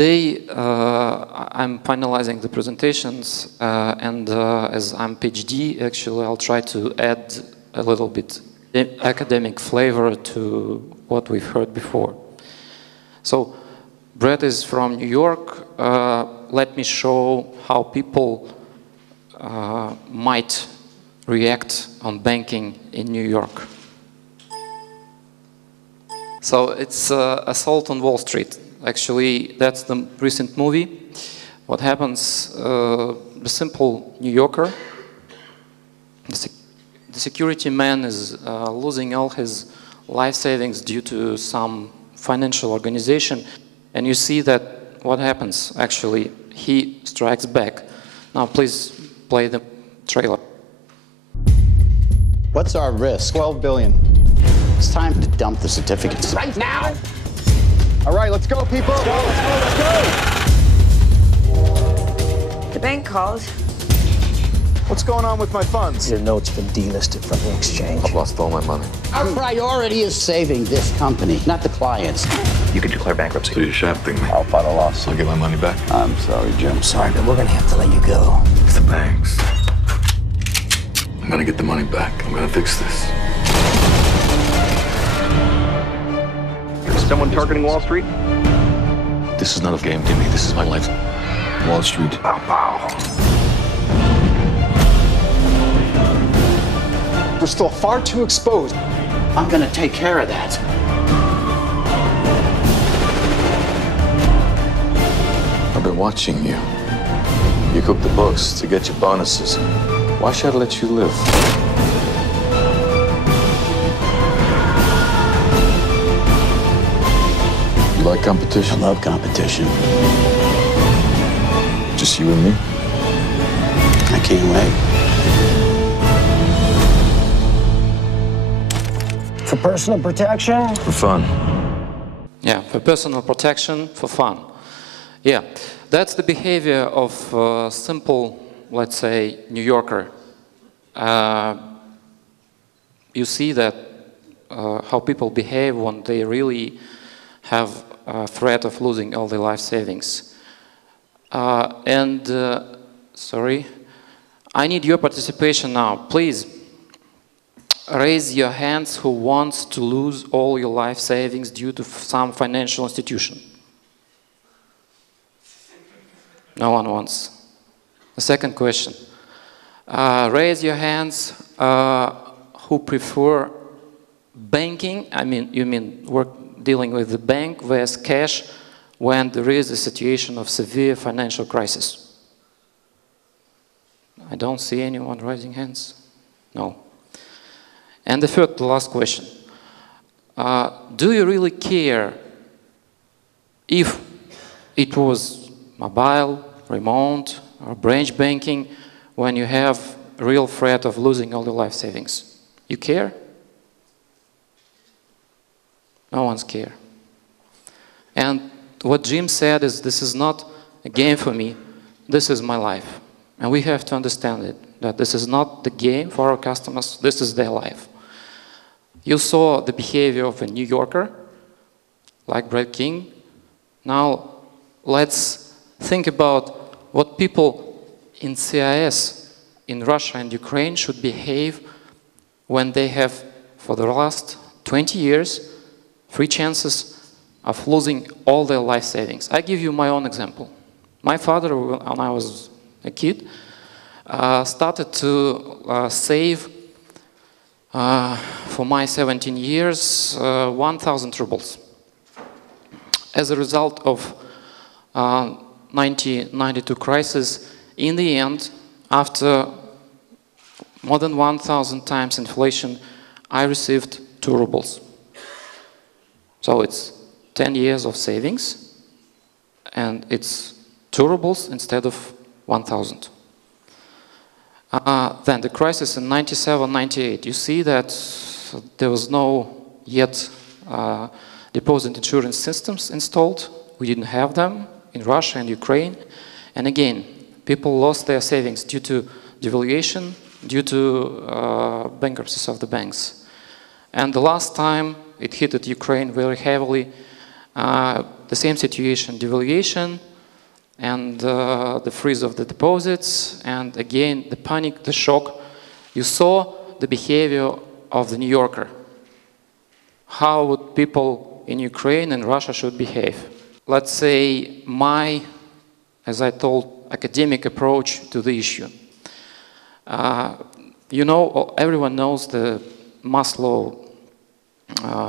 Today, I'm finalizing the presentations, and as I'm PhD, actually, I'll try to add a little bit academic flavor to what we've heard before. So, Brett is from New York. Let me show how people might react on banking in New York. So it's Assault on Wall Street. Actually, that's the recent movie. What happens, the simple New Yorker, the security man is losing all his life savings due to some financial organization, and you see that what happens, actually, he strikes back. Now please play the trailer. What's our risk? 12 billion. It's time to dump the certificates. Right now! All right, let's go, people! Let's go, let's go! The bank called. What's going on with my funds? Your note's been delisted from the exchange. I've lost all my money. Our priority is saving this company, not the clients. You can declare bankruptcy. So you're shafting me. I'll file a lawsuit. I'll get my money back. I'm sorry, Jim. I'm sorry, but we're gonna have to let you go. It's the banks. I'm gonna get the money back. I'm gonna fix this. Is someone targeting Wall Street? This is not a game, Jimmy. This is my life. Wall Street. Pow, pow. We're still far too exposed. I'm gonna take care of that. I've been watching you. You cook the books to get your bonuses. Why should I let you live? You like I competition? love competition. Just you and me? I can't wait. For personal protection? For fun. Yeah, for personal protection, for fun. Yeah, that's the behavior of simple, let's say, New Yorker. You see that how people behave when they really have a threat of losing all their life savings. Sorry, I need your participation now. Please raise your hands who wants to lose all your life savings due to some financial institution. No one wants. The second question. Raise your hands who prefer banking, you mean dealing with the bank versus cash when there is a situation of severe financial crisis. I don't see anyone raising hands. No. And the last question. Do you really care if it was mobile, remote, or branch banking when you have a real threat of losing all the life savings? You care? No one's care. And what Jim said is, this is not a game for me, this is my life. And we have to understand it, that this is not the game for our customers, this is their life. You saw the behavior of a New Yorker, like Brett King. Now, let's think about what people in CIS, in Russia and Ukraine, should behave when they have, for the last 20 years, 3 chances of losing all their life savings. I give you my own example. My father, when I was a kid, started to save for my 17 years 1,000 rubles. As a result of 1992 crisis, in the end, after more than 1,000 times inflation, I received 2 rubles. So it's 10 years of savings, and it's 2 rubles instead of 1,000. Then the crisis in 97, 98, you see that there was no yet deposit insurance systems installed. We didn't have them in Russia and Ukraine. And again, people lost their savings due to devaluation, due to bankruptcies of the banks. And the last time it hit Ukraine very heavily, The same situation, devaluation, and the freeze of the deposits, and again, the panic, the shock. You saw the behavior of the New Yorker. How would people in Ukraine and Russia should behave? Let's say my, as I told, academic approach to the issue. You know, everyone knows the Maslow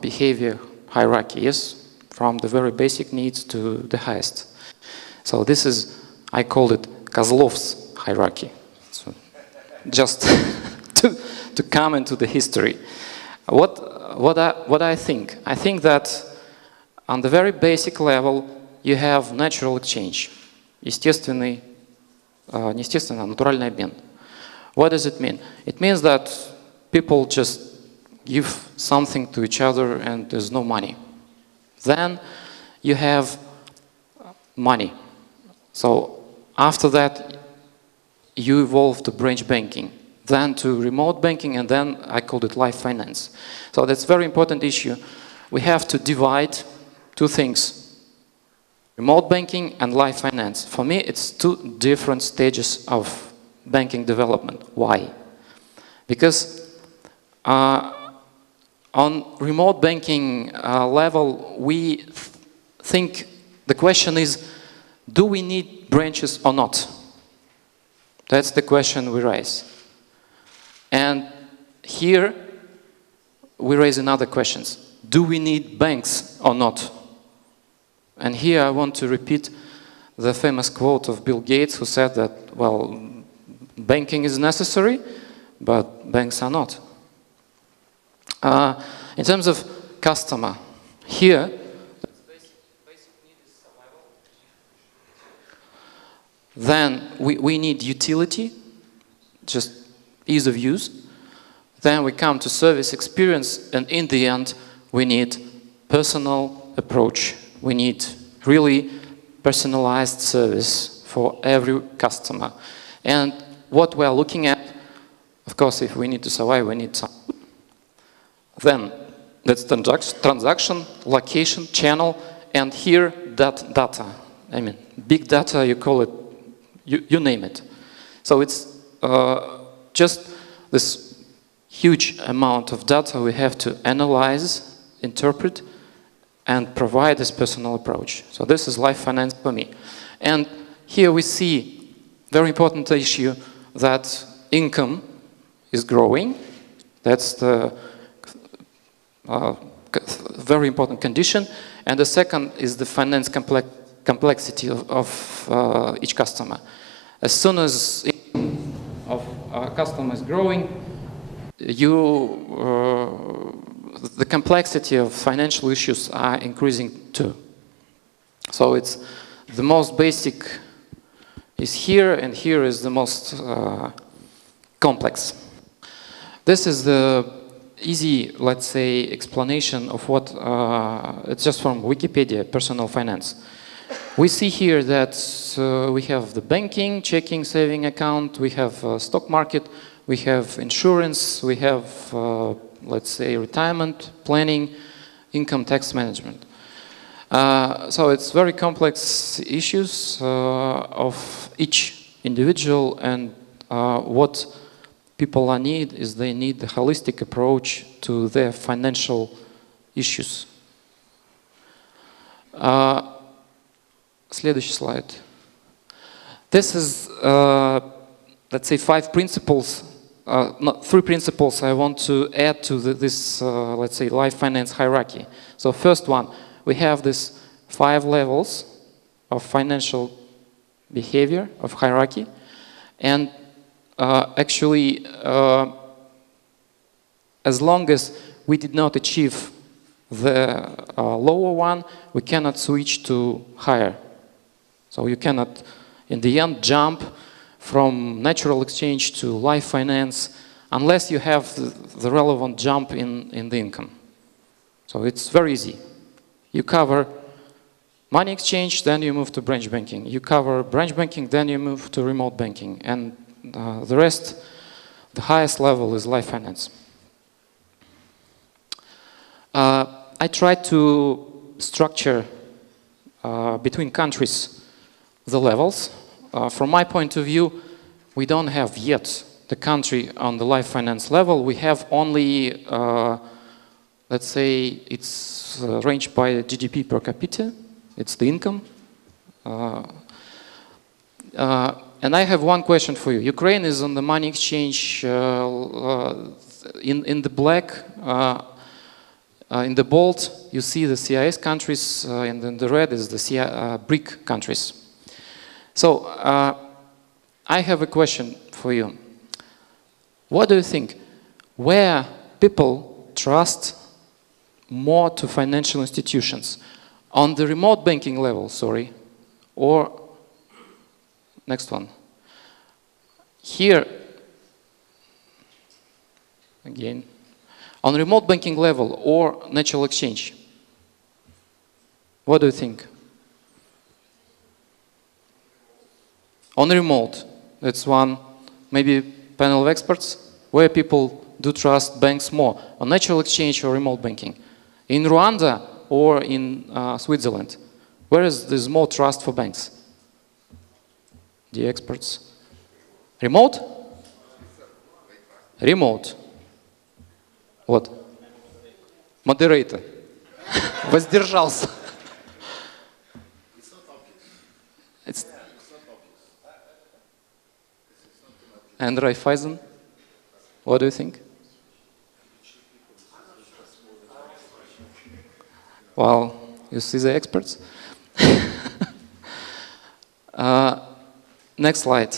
behavior hierarchy, yes? From the very basic needs to the highest. So this is, I call it Kozlov's hierarchy. So just to come into the history. What I think? I think that on the very basic level, you have natural exchange. Естественный, натуральный обмен. What does it mean? It means that people just give something to each other and there's no money. Then you have money. So after that, you evolve to branch banking, then to remote banking, and then I called it life finance. So that's a very important issue. We have to divide two things, remote banking and life finance. For me, it's two different stages of banking development. Why? Because on remote banking level, we think the question is, do we need branches or not? That's the question we raise. And here we raise another questions. Do we need banks or not? And here I want to repeat the famous quote of Bill Gates, who said that, well, banking is necessary, but banks are not. In terms of customer, here, then we need utility, just ease of use. Then we come to service experience, and in the end, we need personal approach. We need really personalized service for every customer. And what we are looking at, of course, if we need to survive, we need some. Then that's transaction, location, channel, and here data. I mean, big data, you call it, you name it. So it's just this huge amount of data we have to analyze, interpret, and provide this personal approach. So this is life finance for me. And here we see very important issue that income is growing. That's the very important condition. And the second is the finance complexity of each customer. As soon as income of a customer is growing, the complexity of financial issues are increasing too. So it's the most basic is here, and here is the most complex. This is the easy, let's say, explanation of what, it's just from Wikipedia, personal finance. We see here that we have the banking, checking, saving account, we have stock market, we have insurance, we have, let's say, retirement, planning, income tax management. So it's very complex issues of each individual, and what people need is they need the holistic approach to their financial issues. Следующий slide. This is, let's say, 5 principles, not 3 principles I want to add to this, let's say, life finance hierarchy. So first one, we have this 5 levels of financial behavior, of hierarchy, and actually, as long as we did not achieve the lower one, we cannot switch to higher. So you cannot, in the end, jump from natural exchange to life finance unless you have the relevant jump in the income. So it's very easy. You cover money exchange, then you move to branch banking. You cover branch banking, then you move to remote banking. And the rest, the highest level is life finance. I tried to structure between countries the levels. From my point of view, we don't have yet the country on the life finance level. We have only, let's say, it's ranged by GDP per capita. It's the income. And I have one question for you. Ukraine is on the money exchange in the black. In the bold, you see the CIS countries, and then the red is the BRIC countries. So I have a question for you. What do you think? Where people trust more to financial institutions? On the remote banking level, sorry, or next one. Here, again, on remote banking level or natural exchange. What do you think? On remote, that's one, maybe panel of experts, where people do trust banks more, on natural exchange or remote banking. In Rwanda or in Switzerland, where is there's more trust for banks? The experts. Remote? Remote. What? Moderator. Воздержался. It's and Raiffeisen, what do you think? Well, you see the experts. Next slide.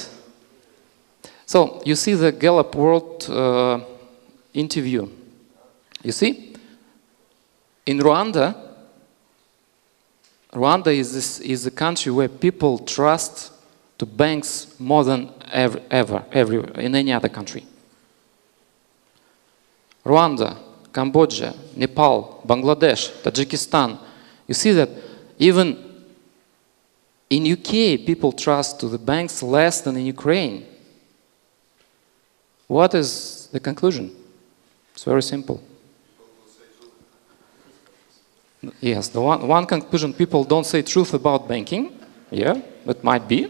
So you see the Gallup World interview. You see, in Rwanda is a country where people trust to banks more than ever in any other country. Rwanda, Cambodia, Nepal, Bangladesh, Tajikistan. You see that even in UK, people trust to the banks less than in Ukraine. What is the conclusion? It's very simple. Yes, the one conclusion, people don't say truth about banking. Yeah, that might be.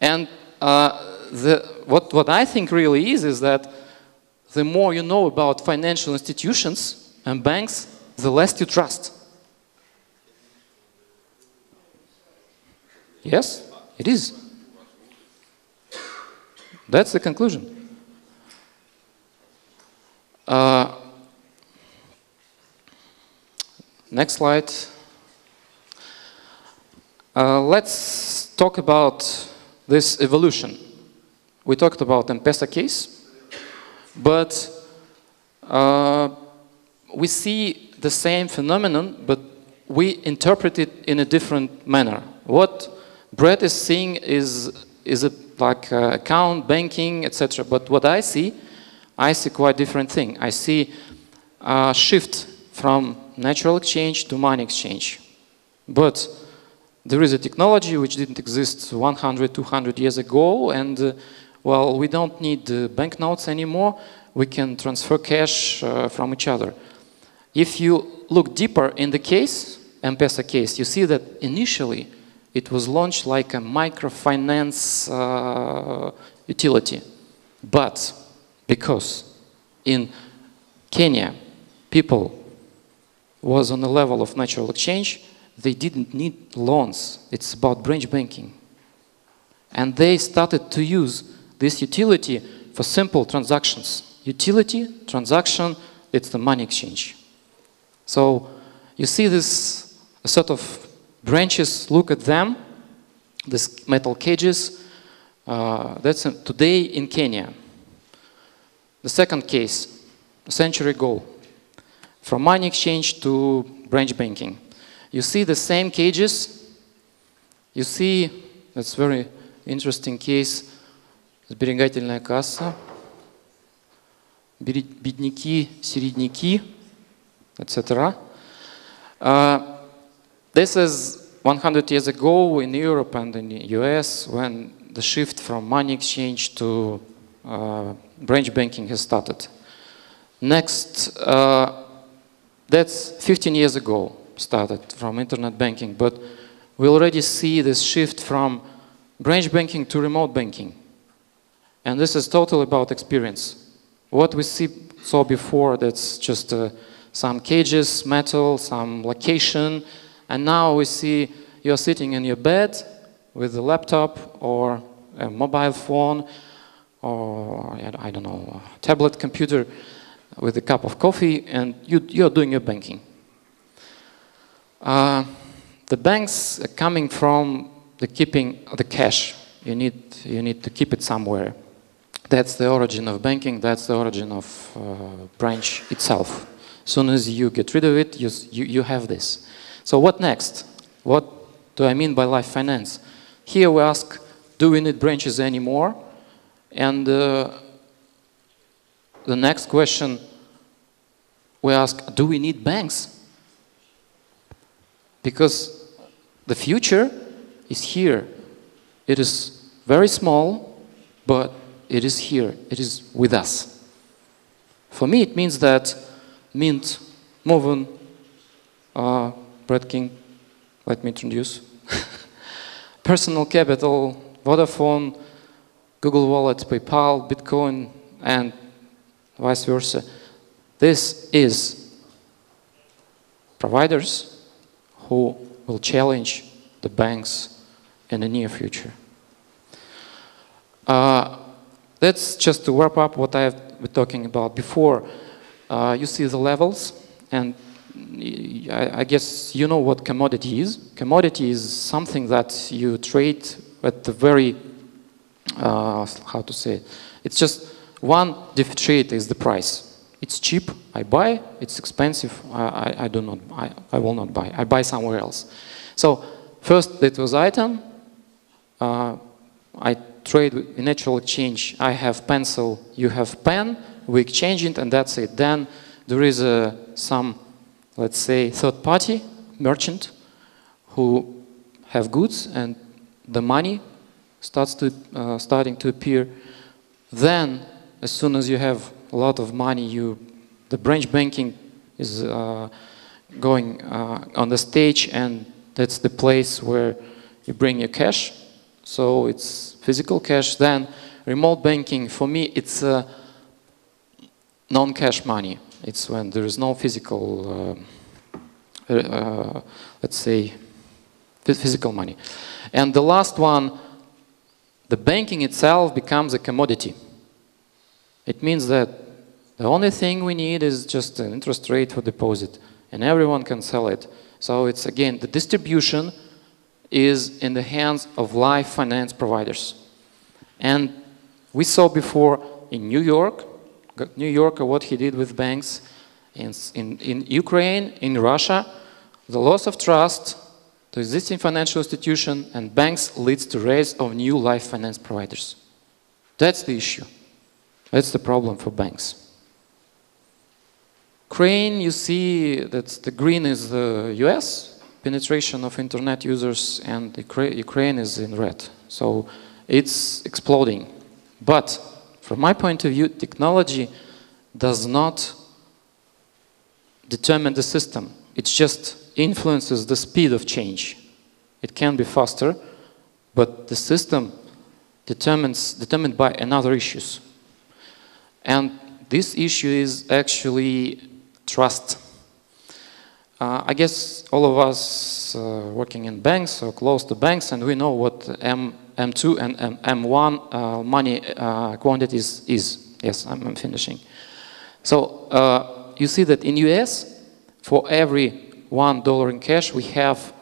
And what I think really is that the more you know about financial institutions and banks, the less you trust. Yes, it is. That's the conclusion. Next slide. Let's talk about this evolution. We talked about M-Pesa case, but we see the same phenomenon, but we interpret it in a different manner. What Brett is seeing is it like account, banking, etc. But what I see quite different thing. I see a shift from natural exchange to money exchange. But there is a technology which didn't exist 100, 200 years ago, and well, we don't need banknotes anymore. We can transfer cash from each other. If you look deeper in the case, M-Pesa case, you see that initially it was launched like a microfinance utility. But because in Kenya, people was on the level of natural exchange, they didn't need loans. It's about branch banking. And they started to use this utility for simple transactions. Utility, transaction, it's the money exchange. So you see this sort of branches, look at them, these metal cages. That's today in Kenya. The second case, a century ago, from money exchange to branch banking. You see the same cages. You see, that's very interesting case, сберегательная касса, бедняки, середняки, etc. This is 100 years ago in Europe and in the US when the shift from money exchange to branch banking has started. Next, That's 15 years ago started from internet banking, but we already see this shift from branch banking to remote banking. And this is totally about experience. What we saw before, that's just some cages, metal, some location, and now we see you're sitting in your bed with a laptop or a mobile phone or, I don't know, a tablet computer with a cup of coffee, and you're doing your banking. The banks are coming from the keeping the cash. You need to keep it somewhere. That's the origin of banking. That's the origin of branch itself. As soon as you get rid of it, you have this. So what next? What do I mean by life finance? Here we ask, do we need branches anymore? And the next question we ask, do we need banks? Because the future is here. It is very small, but it is here. It is with us. For me, it means that Mint, Movin, Brad King, let me introduce, Personal Capital, Vodafone, Google Wallet, PayPal, Bitcoin, and vice versa. This is providers who will challenge the banks in the near future. That's just to wrap up what I've been talking about before. You see the levels, and I guess you know what commodity is. Commodity is something that you trade at the very, how to say it? It's just one differentiator is the price. It's cheap, I buy. It's expensive, I will not buy. I buy somewhere else. So first it was item. I trade in natural exchange. I have pencil, you have pen. We exchange it, and that's it. Then there is some, let's say, third-party merchant who have goods, and the money starting to appear. Then, as soon as you have a lot of money, the branch banking is going on the stage, and that's the place where you bring your cash. So it's physical cash. Then remote banking, for me, it's non-cash money. It's when there is no physical, let's say, physical money. And the last one, the banking itself becomes a commodity. It means that the only thing we need is just an interest rate for deposit, and everyone can sell it. So it's, again, the distribution is in the hands of live finance providers. And we saw before in New York, what he did with banks, in Ukraine, in Russia, the loss of trust to existing financial institution and banks leads to rise of new live finance providers. That's the issue. That's the problem for banks. Ukraine, you see that the green is the US penetration of internet users, and Ukraine is in red. So it's exploding. But from my point of view, technology does not determine the system. It just influences the speed of change. It can be faster, but the system determined by another issues. And this issue is actually trust. I guess all of us working in banks or close to banks, and we know what M2 and M1 money quantities is. Yes, I'm finishing. So you see that in US, for every $1 in cash, we have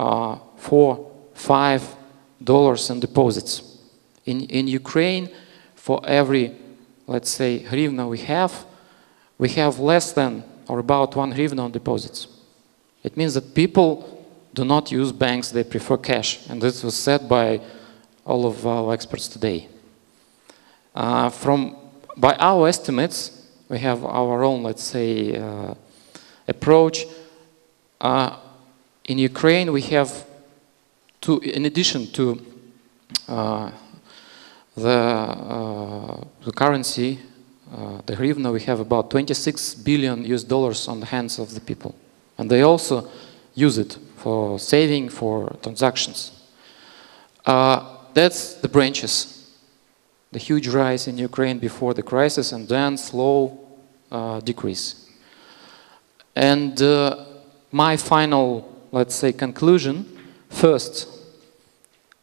$4–5 in deposits. In Ukraine, for every, let's say, hryvnia we have less than or about 1 hryvnia on deposits. It means that people do not use banks, they prefer cash. And this was said by all of our experts today. By our estimates, we have our own, let's say, approach. In Ukraine, we have, in addition to the currency, the hryvnia, we have about 26 billion US dollars on the hands of the people. And they also use it for saving, for transactions. That's the branches. The huge rise in Ukraine before the crisis and then slow decrease. And my final, let's say, conclusion, first,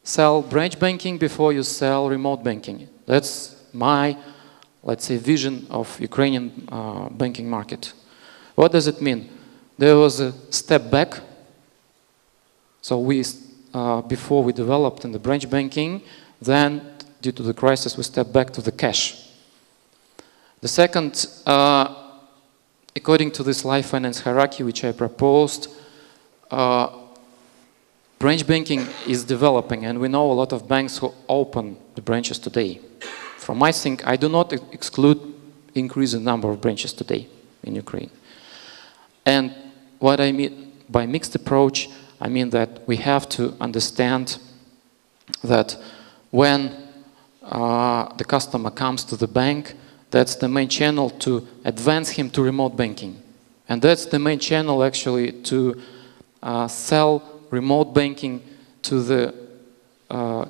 sell branch banking before you sell remote banking. That's my, let's say, vision of Ukrainian banking market. What does it mean? There was a step back. So before we developed in the branch banking, then due to the crisis, we stepped back to the cash. The second, according to this life finance hierarchy which I proposed, branch banking is developing, and we know a lot of banks who open the branches today. From my think, I do not exclude increase the number of branches today in Ukraine. And what I mean by mixed approach, I mean that we have to understand that when the customer comes to the bank, that's the main channel to advance him to remote banking. And that's the main channel actually to sell remote banking to the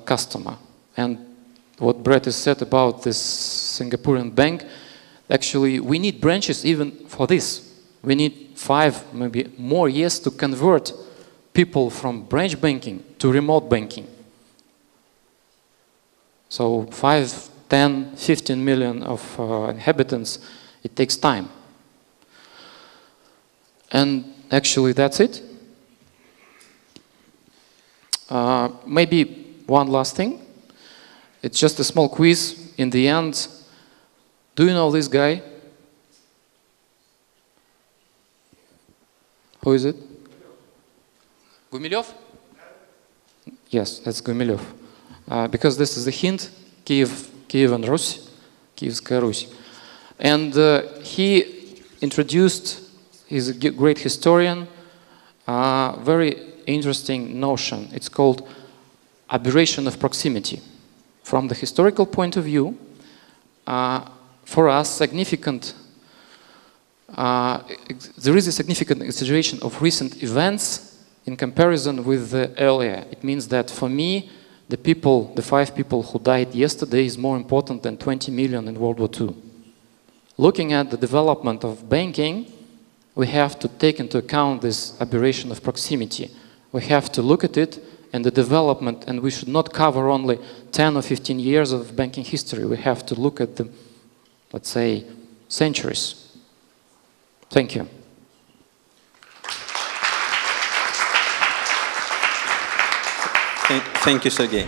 customer. And what Brett has said about this Singaporean bank, actually we need branches even for this. We need 5, maybe more years to convert people from branch banking to remote banking. So 5, 10, 15 million of inhabitants, it takes time. And actually that's it. Maybe one last thing. It's just a small quiz in the end. Do you know this guy? Who is it? Gumilyov? Yes, that's Gumilyov. Because this is a hint, Kiev and Rus, Kievskaya Rus. And he introduced, he's a great historian, very interesting notion. It's called aberration of proximity. From the historical point of view, for us, significant, there is a significant exaggeration of recent events in comparison with the earlier. It means that for me, the people, the 5 people who died yesterday is more important than 20 million in World War II. Looking at the development of banking, we have to take into account this aberration of proximity. We have to look at it and the development, and we should not cover only 10 or 15 years of banking history. We have to look at the, let's say, centuries. Thank you. Thank you, Sergey.